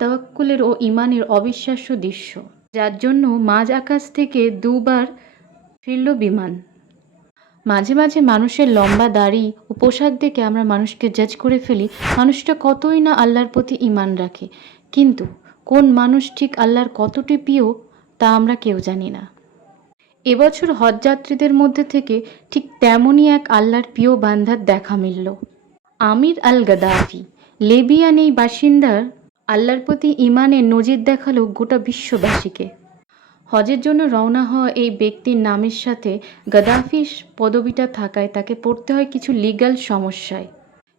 তাওয়াক্কুলের ও ঈমানের অবিশ্বাস্য দৃশ্য, যার জন্য মাঝ আকাশ থেকে দুবার ফিরল বিমান। মাঝে মাঝে মানুষের লম্বা দাড়ি ও পোশাক দেখে আমরা মানুষকে জাজ করে ফেলি মানুষটা কতই না আল্লাহর প্রতি ঈমান রাখে, কিন্তু কোন মানুষ ঠিক আল্লাহর কতটি প্রিয় তা আমরা কেউ জানি না। এবছর হজযাত্রীদের মধ্যে থেকে ঠিক তেমনই এক আল্লাহর প্রিয় বান্দার দেখা মিলল। আমির আল গাদ্দাফি, লিবিয়ান এই বাসিন্দার আল্লাহর প্রতি ঈমানের নজির দেখালো গোটা বিশ্ববাসীকে। হজের জন্য রওনা হওয়া এই ব্যক্তির নামের সাথে গাদ্দাফির পদবিটা থাকায় তাকে পড়তে হয় কিছু লিগ্যাল সমস্যায়।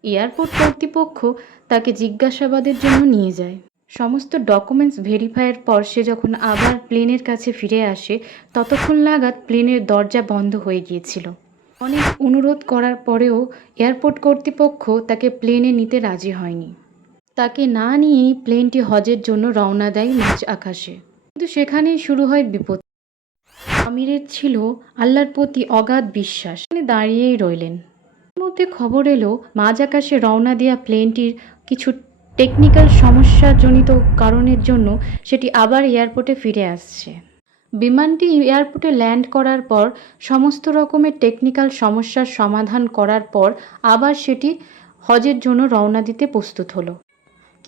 এয়ারপোর্ট কর্তৃপক্ষ তাকে জিজ্ঞাসাবাদের জন্য নিয়ে যায়। সমস্ত ডকুমেন্টস ভেরিফাইয়ের পর সে যখন আবার প্লেনের কাছে ফিরে আসে ততক্ষণ নাগাদ প্লেনের দরজা বন্ধ হয়ে গিয়েছিল। অনেক অনুরোধ করার পরেও এয়ারপোর্ট কর্তৃপক্ষ তাকে প্লেনে নিতে রাজি হয়নি। তাকে না নিয়েই প্লেনটি হজের জন্য রওনা দেয় মাঝ আকাশে। কিন্তু সেখানেই শুরু হয় বিপদ। আমিরের ছিল আল্লাহর প্রতি অগাধ বিশ্বাস। তিনি দাঁড়িয়েই রইলেন। এর মধ্যে খবর এলো মাঝ আকাশে রওনা দেওয়া প্লেনটির কিছু টেকনিক্যাল সমস্যাজনিত কারণের জন্য সেটি আবার এয়ারপোর্টে ফিরে আসছে। বিমানটি এয়ারপোর্টে ল্যান্ড করার পর সমস্ত রকমের টেকনিক্যাল সমস্যার সমাধান করার পর আবার সেটি হজের জন্য রওনা দিতে প্রস্তুত হলো।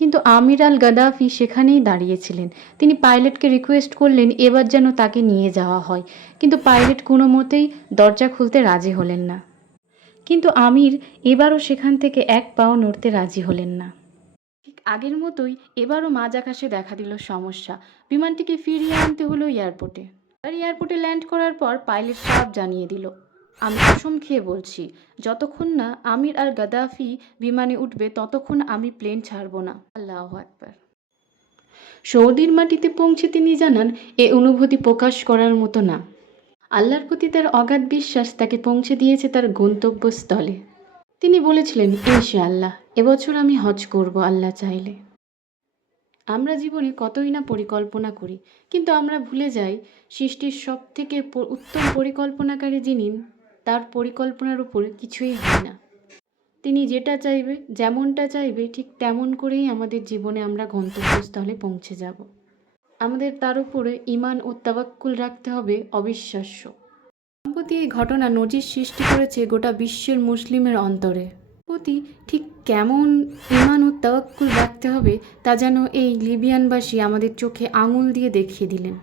কিন্তু আমির আল গাদ্দাফি সেখানেই দাঁড়িয়েছিলেন। তিনি পাইলটকে রিকোয়েস্ট করলেন এবার যেন তাকে নিয়ে যাওয়া হয়, কিন্তু পাইলট কোনো মতেই দরজা খুলতে রাজি হলেন না। কিন্তু আমির এবারও সেখান থেকে এক পাও নড়তে রাজি হলেন না। ঠিক আগের মতোই এবারও মাঝ আকাশে দেখা দিল সমস্যা। বিমানটিকে ফিরিয়ে আনতে হলো এয়ারপোর্টে। আর এয়ারপোর্টে ল্যান্ড করার পর পাইলট সাহেব জানিয়ে দিল, আমি কসম খেয়ে বলছি যতক্ষণ না আমির আর গাদ্দাফি বিমানে উঠবে ততক্ষণ আমি প্লেন ছাড়ব না। আল্লাহু আকবার। সৌদির মাটিতে পৌঁছে তিনি জানান এ অনুভূতি প্রকাশ করার মতো না। আল্লাহর প্রতি তার অগাধ বিশ্বাস তাকে পৌঁছে দিয়েছে তার গন্তব্যস্থলে। তিনি বলেছিলেন, ইনশাআল্লাহ এবছর আমি হজ করব আল্লাহ চাইলে। আমরা জীবনে কতই না পরিকল্পনা করি, কিন্তু আমরা ভুলে যাই সৃষ্টির সব থেকে উত্তম পরিকল্পনাকারী যিনি, তার পরিকল্পনার উপর কিছুই হয় না। তিনি যেটা চাইবে, যেমনটা চাইবে ঠিক তেমন করেই আমাদের জীবনে আমরা গন্তব্যস্থলে পৌঁছে যাব। আমাদের তার উপরে ঈমান ও তাওয়াক্কুল রাখতে হবে অবিশ্বাস্য। সম্প্রতি এই ঘটনা নজির সৃষ্টি করেছে গোটা বিশ্বের মুসলিমের অন্তরে। প্রতি ঠিক কেমন ঈমান ও তাওয়াক্কুল রাখতে হবে তা যেন এই লিবিয়ানবাসী আমাদের চোখে আঙুল দিয়ে দেখিয়ে দিলেন।